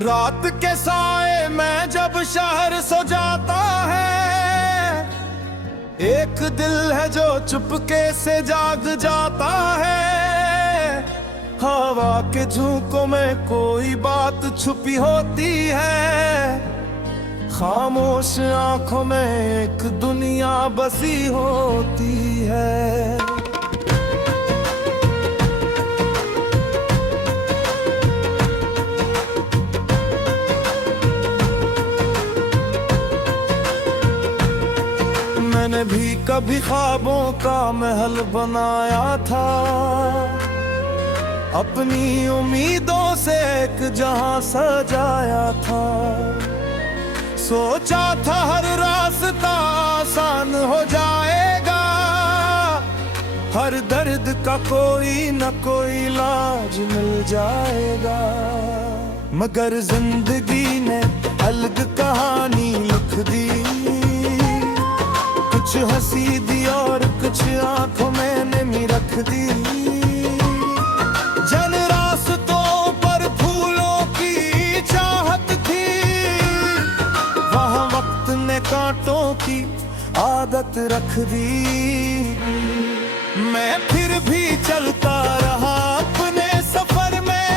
रात के साए में जब शहर सो जाता है, एक दिल है जो चुपके से जाग जाता है। हवा के झोंकों में कोई बात छुपी होती है, खामोश आंखों में एक दुनिया बसी होती है। मैंने भी कभी ख्वाबों का महल बनाया था, अपनी उम्मीदों से एक जहां सजाया था। सोचा था हर रास्ता आसान हो जाएगा, हर दर्द का कोई न कोई इलाज मिल जाएगा। मगर जिंदगी ने अलग कहानी लिख दी, कुछ हंसी दी और कुछ आंखों में नमी रख दी। जन रास्तों पर फूलों की चाहत थी, वहां वक्त ने कांटों की आदत रख दी। मैं फिर भी चलता रहा अपने सफर में,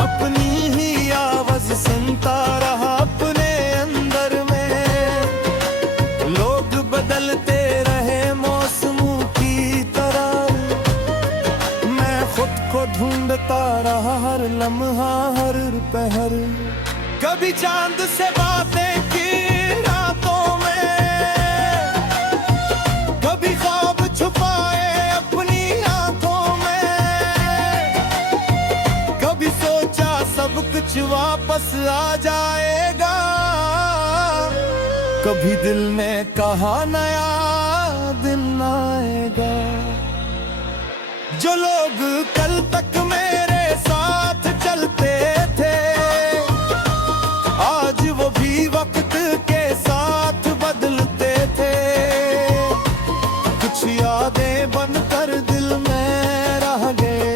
अपनी ही आवाज सुनता रहा अपने अंदर में। लोग बदलते रहे मौसमों की तरह, मैं खुद को ढूंढता रहा हर लम्हा हर पहर। कभी चांद से बातें की रातों में, कभी ख्वाब छुपाए अपनी आंखों में। कभी सोचा सब कुछ वापस आ जाएगा, कभी दिल ने कहा नया दिन आएगा। जो लोग कल तक मेरे साथ चलते थे, आज वो भी वक्त के साथ बदलते थे। कुछ यादें बनकर दिल में रह गए,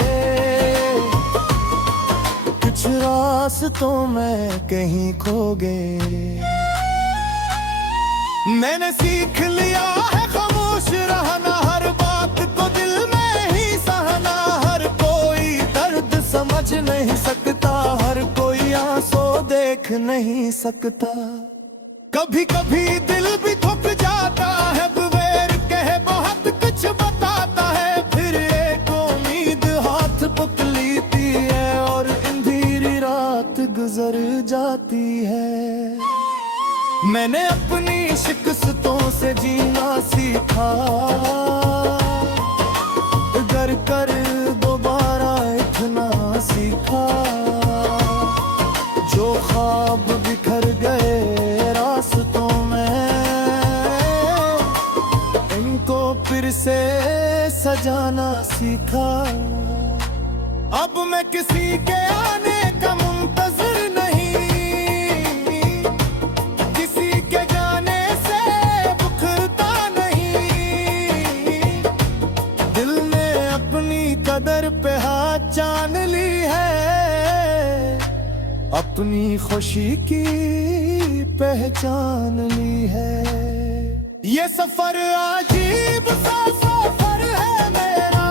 कुछ रास्तों में कहीं खो गए। मैंने सीख लिया है खामोश रहना, हर बात को दिल में ही सहना। हर कोई दर्द समझ नहीं सकता, हर कोई आंसू देख नहीं सकता। कभी कभी दिल भी थक जाता है, बेर कहे बहुत कुछ बताता है। फिर एक उम्मीद हाथ पकड़ लेती है और अंधेरी रात गुजर जाती है। मैंने अपनी शिकस्तों से जीना सीखा, डर कर दोबारा इतना सीखा। जो ख्वाब बिखर गए रास्तों में, इनको फिर से सजाना सीखा। अब मैं किसी के आने का मुंतज़िर नहीं, कदर पे पहचान ली है, अपनी खुशी की पहचान ली है। ये सफर अजीब सा सफर है मेरा,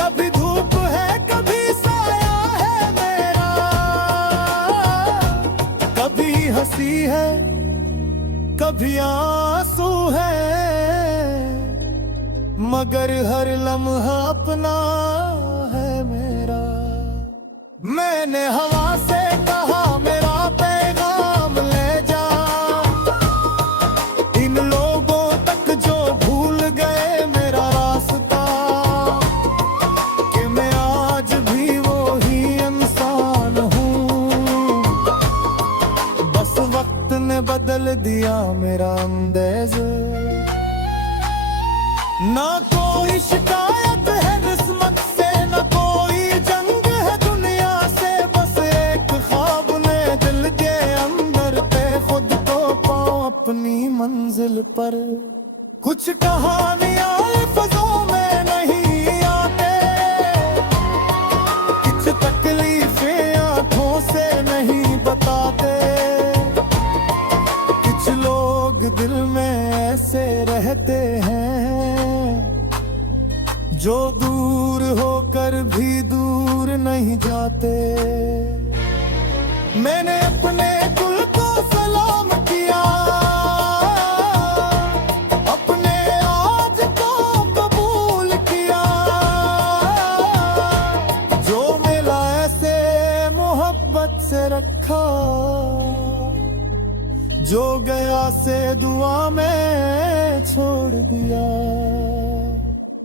कभी धूप है कभी साया है मेरा। कभी हंसी है कभी आंसू है, मगर हर लम्हा अपना है मेरा। मैंने हवा से कहा मेरा पैगाम ले जा, इन लोगों तक जो भूल गए मेरा रास्ता। कि मैं आज भी वो ही इंसान हूँ, बस वक्त ने बदल दिया मेरा अंदाज़। ना कोई शिकायत है किस्मत से, ना कोई जंग है दुनिया से। बस एक ख्वाब ने दिल के अंदर पे खुद को पाऊं अपनी मंजिल पर। कुछ कहानियां लफ्ज़ों में नहीं आते, कुछ रहते हैं, जो दूर होकर भी दूर नहीं जाते। मैंने अपने कुल को सलाम किया, अपने आज को कबूल किया। जो मिला ऐसे मोहब्बत से रखा, जो गया से दुआ में छोड़ दिया।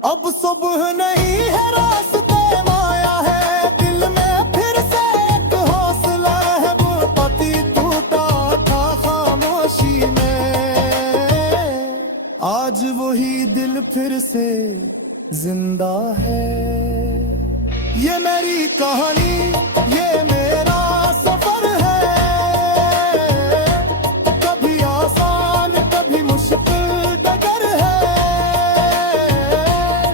अब सुबह नहीं है रास्ते माया है, दिल में फिर से एक हौसला है। वो पति टूटा था खामोशी में, आज वही दिल फिर से जिंदा है। ये मेरी कहानी, ये मेरा सफर है, कभी आसान कभी मुश्किल डगर है।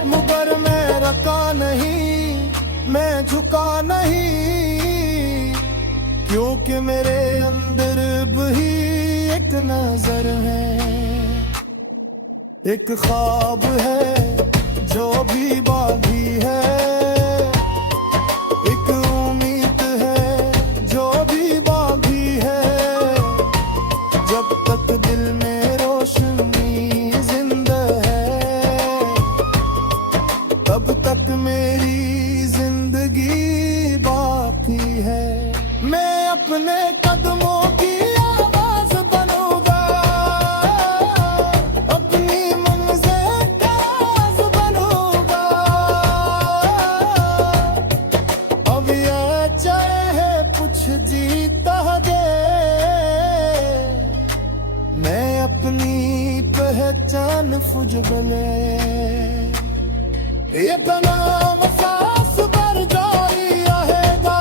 मगर मैं रका नहीं, मैं झुका नहीं, क्योंकि मेरे अंदर भी एक नजर है, एक ख्वाब है जो भी बांधी है, एक उम्मीद है जो भी बांधी है। जब तक दिल में रोशनी जिंदा है, तब तक मेरी जिंदगी बाकी है। मैं अपने कदमों की आवाज बनूंगा, अपनी मंज़िल का राज बनूंगा। अब ये चाहे कुछ जीता दे, मैं अपनी पहचान खुद बने। ये नाम सांस भर जारी रहेगा,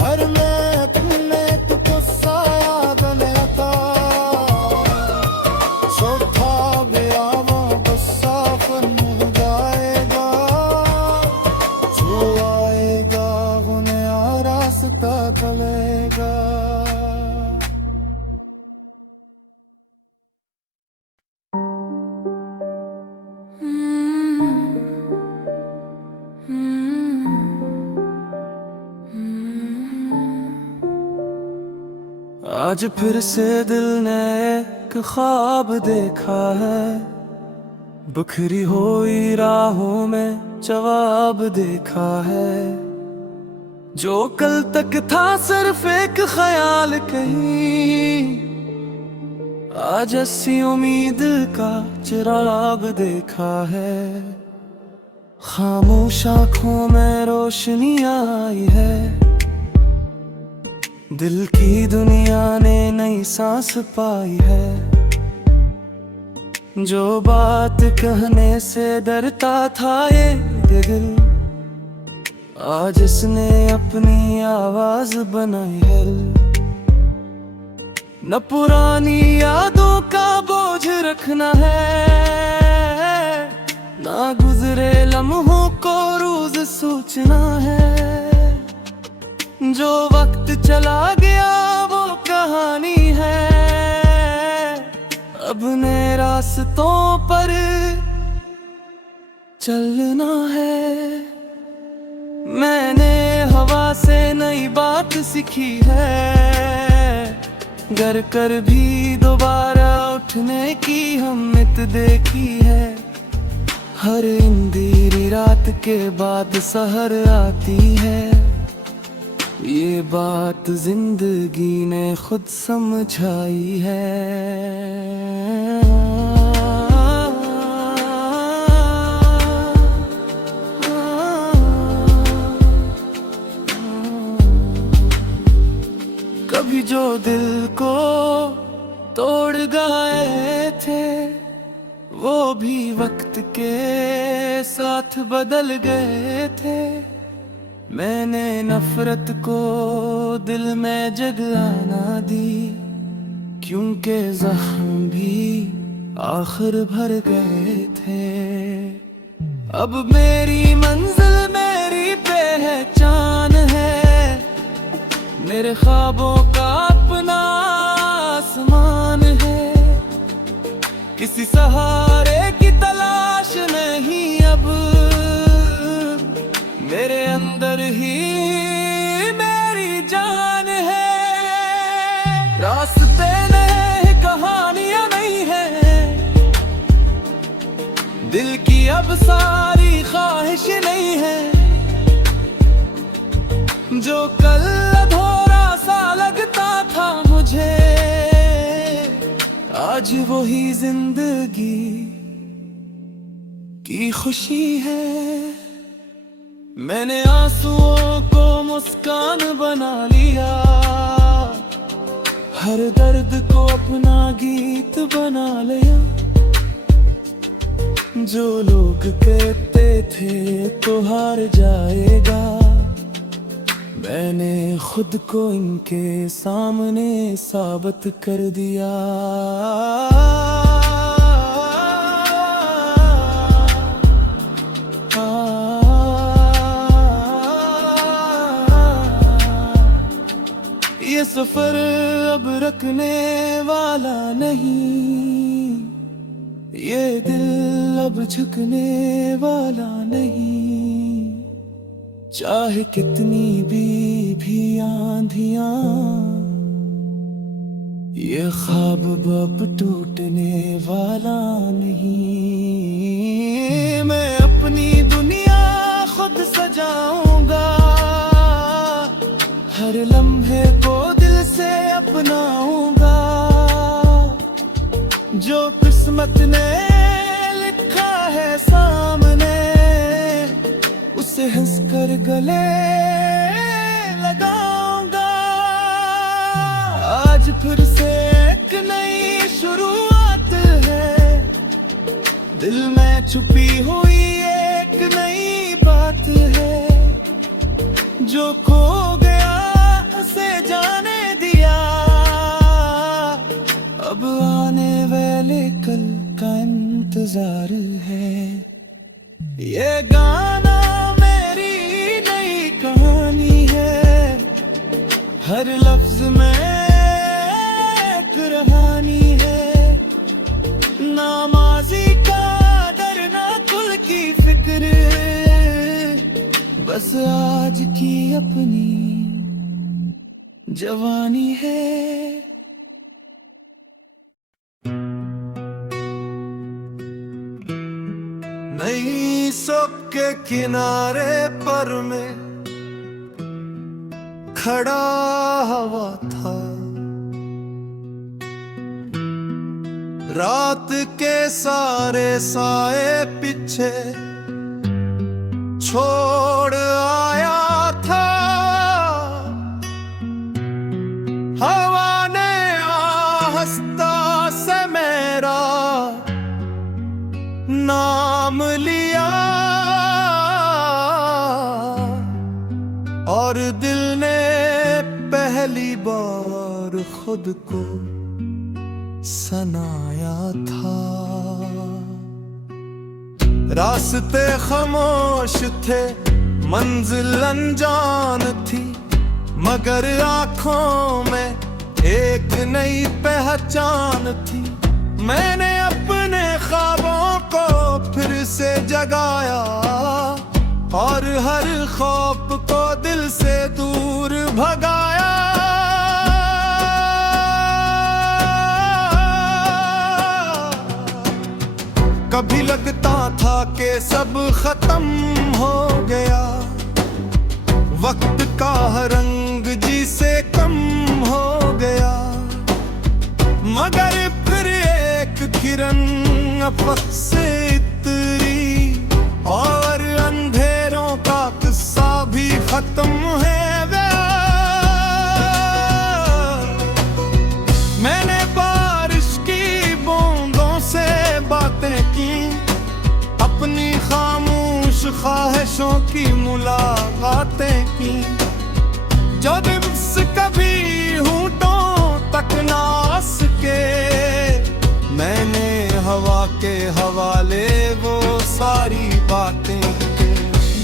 हर मैं अपने को साया बनेगा। छोटा बेआवा गुस्सा फन जाएगा, जो आएगा उन्हें रास्ता चलेगा। आज फिर से दिल ने एक ख्वाब देखा है, बिखरी हुई राहों में जवाब देखा है। जो कल तक था सिर्फ एक ख्याल कहीं, आज ऐसी उम्मीद का चिराग देखा है। खामोश आँखों में रोशनी आई है, दिल की दुनिया ने नई सांस पाई है। जो बात कहने से डरता था ये दिल, आज इसने अपनी आवाज बनाई है। न पुरानी यादों का बोझ रखना है, ना गुजरे लम्हों को रोज सोचना है। जो वक्त चला गया वो कहानी है, अब नए रास्तों पर चलना है। मैंने हवा से नई बात सीखी है, गर कर भी दोबारा उठने की हिम्मत देखी है। हर अंधेरी रात के बाद सहर आती है, ये बात जिंदगी ने खुद समझाई है। कभी जो दिल को तोड़ गए थे, वो भी वक्त के साथ बदल गए थे। मैंने नफरत को दिल में जगह दी, क्योंकि जख्म भी आखिर भर गए थे। अब मेरी मंजिल मेरी पहचान है, मेरे ख्वाबों का अपना आसमान है। किसी सहारे की तलाश नहीं अब, मेरे अंदर ही मेरी जान है। रास्ते नहीं, कहानियां नहीं है, दिल की अब सारी ख्वाहिश नहीं है। जो कल अधूरा सा लगता था मुझे, आज वही जिंदगी की खुशी है। मैंने आंसुओं को मुस्कान बना लिया, हर दर्द को अपना गीत बना लिया। जो लोग कहते थे तो हार जाएगा, मैंने खुद को इनके सामने साबित कर दिया। ये सफर अब रखने वाला नहीं, ये दिल अब झुकने वाला नहीं। चाहे कितनी भी आंधियां, ये ख्वाब अब टूटने वाला नहीं। मैं अपनी दुनिया खुद सजाऊंगा, हर लम्हे को दिल से अपनाऊंगा। जो किस्मत ने लिखा है सामने, उसे हंसकर गले लगाऊंगा। आज फिर से एक नई शुरुआत है, दिल में छुपी हुई एक नई बात है। जो खो गया उसे जाने दिया, अब आने वाले कल का इंतजार है। ये गाना कहानी है, हर लफ्ज में एक कहानी है। ना माजी का डर, ना कुल की फिक्र, बस आज की अपनी जवानी है। नई सबके किनारे पर मैं खड़ा हुआ था, रात के सारे साए पीछे छोड़ आया था। हवा ने आहिस्ता से मेरा नाम लिया, और दिल ने पहली बार खुद को सनाया था। रास्ते खामोश थे, मंजिल अनजान थी, मगर आंखों में एक नई पहचान थी। मैंने अपने ख्वाबों को फिर से जगाया, और हर खौफ को दिल से दूर भगाया। कभी लगता था कि सब खत्म हो गया, वक्त का रंग जी से कम हो गया। मगर फिर एक किरण अफक से इतरी, और अंधेरों का किस्सा भी खत्म है गया। मैंने बारिश की बूंदों से बातें की, अपनी खामोश ख्वाहिशों की मुलाकातें की। जो दिवस कभी होंठों तक ना आ सके, मैंने हवा के हवाले वो सारी बातें की।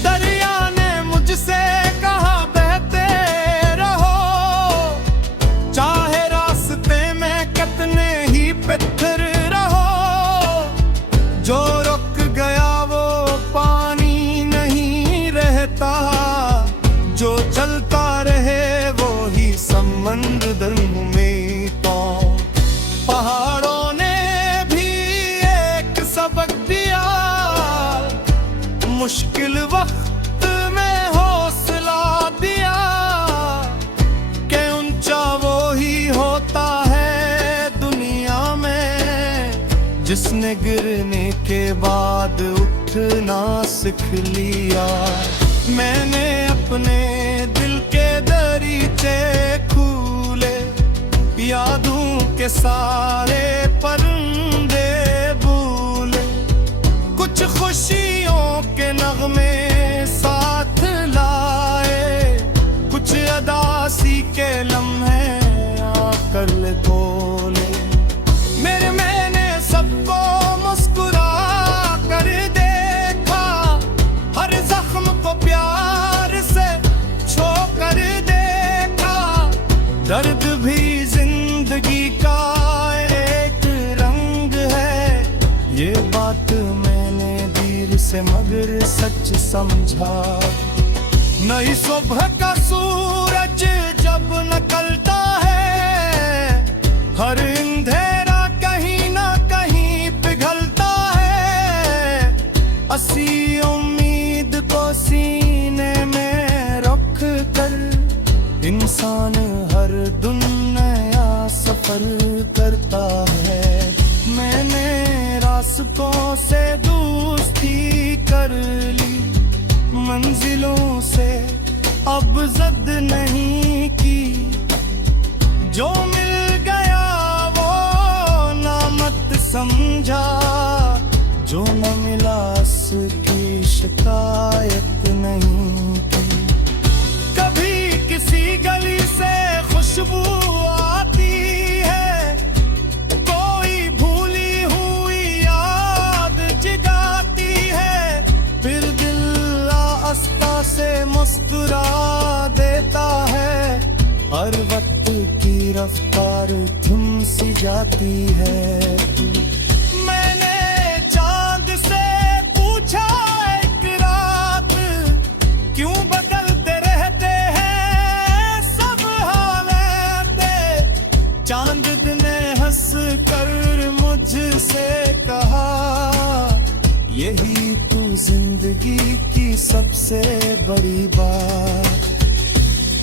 दरिया ने मुझसे कहा बहते रहो, चाहे रास्ते में कितने ही पत्थर रहो। जिसने गिरने के बाद उठना सीख लिया। मैंने अपने दिल के दरीचे खोले, यादों के सारे परंदे भूले, कुछ खुशियों के नगमे साथ लाए, कुछ अदासी के लम्हे आकर ले बोले। मेरे मैंने सबको मुस्कुरा कर देखा, हर जख्म को प्यार से छू कर देखा। दर्द भी जिंदगी का एक रंग है, ये बात मैंने देर से मगर सच समझा। नई सुबह का सूरज जब निकलता है, हर अंधेरा कहीं ना कहीं पिघलता है। असी उम्मीद को सीने में रख कर इंसान हर दिन नया सफर करता है। मैंने रास्तों से दोस्ती कर ली, मंजिलों से अब जद नहीं की। जो मिल गया वो नामत समझा, जो न मिला उसकी शिकायत नहीं की। कभी किसी गली से खुशबू आती है, कोई भूली हुई याद जगाती है, फिर दिल आस्था से मुस्कुरा देता है। हर वक्त की रफ्तार थम सी जाती है। मैंने चांद से पूछा एक रात, क्यों बदलते रहते हैं सब हालाते। चांद ने हंस कर मुझसे कहा, यही तो जिंदगी की सबसे बड़ी बात।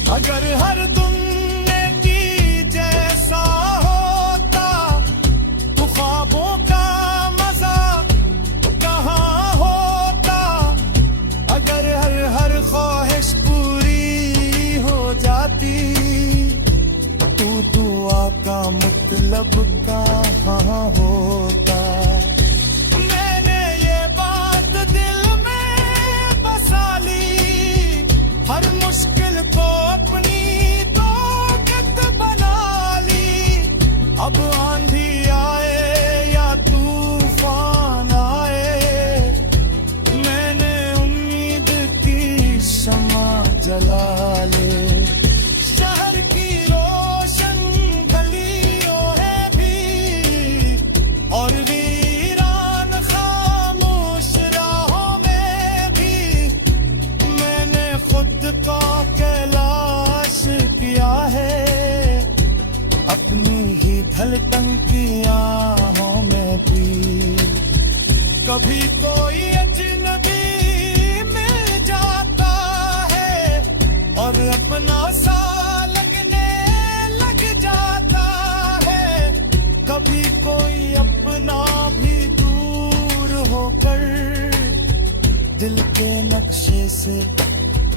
अगर हर दुनिया की जैसा होता तो ख्वाबों का मजा कहाँ होता। अगर हर ख्वाहिश पूरी हो जाती तो दुआ का मतलब कहाँ होता। मैंने ये बात दिल में बसा ली, हर मुश्किल को अपनी ताकत बना ली। अब आंधी आए या तूफान आए, मैंने उम्मीद की शमा जला ले। शहर की रोशन गलियों है भी, और वीरान खामोश राहों में भी, मैंने खुद का कैलाश किया है, अपनी ही धड़कन की आहों में भी। कभी कोई अजनबी मिल जाता है और अपना सा लगने लग जाता है। कभी कोई अपना भी दूर होकर दिल के नक्शे से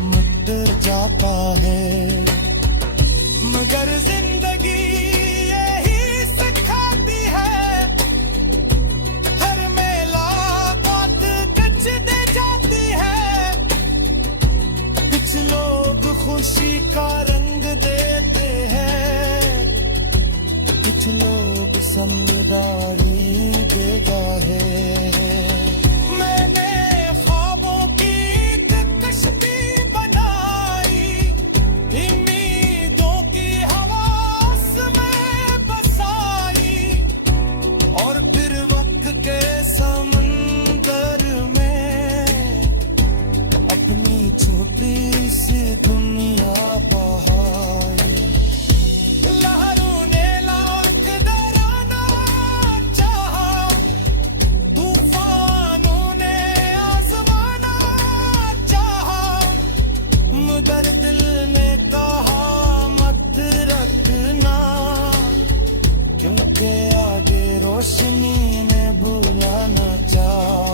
मिट जाता है। मगर जिंदगी यही सिखाती है, हर मेला बात कच दे जाती है। कुछ लोग खुशी का रंग देते हैं, कुछ लोग समझदारी देता है। मैंने ख्वाबों की कश्ती बनाई, उम्मीदों की हवास में बसाई, और फिर वक्त के समंदर में अपनी छोटी सी दुनिया बहाई। लहरों ने लाख डराना चाहा, तूफानों ने आजमाना चाहा, मगर दिल ने कहा मत रखना, क्योंकि आगे रोशनी में ना चाहता।